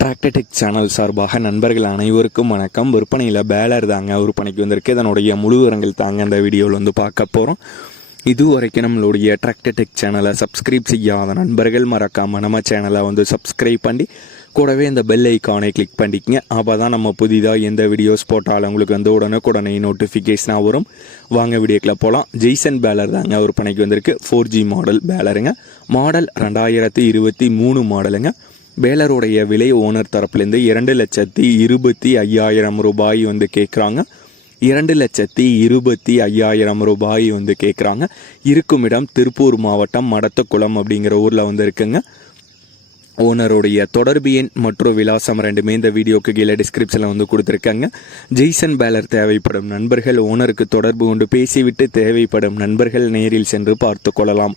டிராக்டடெக் channel சார்பாக நண்பர்கள் அனைவருக்கும் வணக்கம். விற்பனையில் பேலர் தாங்க விற்பனைக்கு வந்திருக்கு. இதனுடைய முழு விவரங்கள் தாங்க அந்த வீடியோவில் வந்து பார்க்க போகிறோம் இதுவரைக்கும் நம்மளுடைய டிராக்டடெக் சேனலை சப்ஸ்கிரைப் செய்யாத நண்பர்கள் மறக்காமல் நம்ம சேனலை வந்து சப்ஸ்கிரைப் பண்ணி கூடவே இந்த பெல் ஐக்கானை கிளிக் பண்ணிக்கங்க. அப்போ தான் நம்ம புதிதாக எந்த வீடியோஸ் போட்டாலும் உங்களுக்கு வந்து உடனுக்குடனே நோட்டிஃபிகேஷனாக வரும். வாங்க வீடியோக்கில் போகலாம் ஜெய்சன் பேலர் தாங்க விற்பனைக்கு வந்திருக்கு. ஃபோர் ஜி மாடல் பேலருங்க மாடல் ரெண்டாயிரத்தி இருபத்தி மூணு மாடலுங்க பேலருடைய விலை ஓனர் தரப்புலேருந்து இரண்டு லட்சத்தி இருபத்தி ஐயாயிரம் ரூபாய் வந்து கேட்குறாங்க. இரண்டு லட்சத்தி இருபத்தி ஐயாயிரம் ரூபாய் வந்து கேட்குறாங்க. இருக்கும் இடம் திருப்பூர் மாவட்டம் மடத்தக்குளம் அப்படிங்கிற ஊரில் வந்து இருக்குங்க. ஓனருடைய தொடர்பு எண் மற்றும் விலாசம் ரெண்டுமே இந்த வீடியோக்கு கீழே டிஸ்கிரிப்ஷனில் வந்து கொடுத்துருக்காங்க. ஜெய்சன் பேலர் தேவைப்படும் நண்பர்கள் ஓனருக்கு தொடர்பு கொண்டு பேசிவிட்டு தேவைப்படும் நண்பர்கள் நேரில் சென்று பார்த்து கொள்ளலாம்.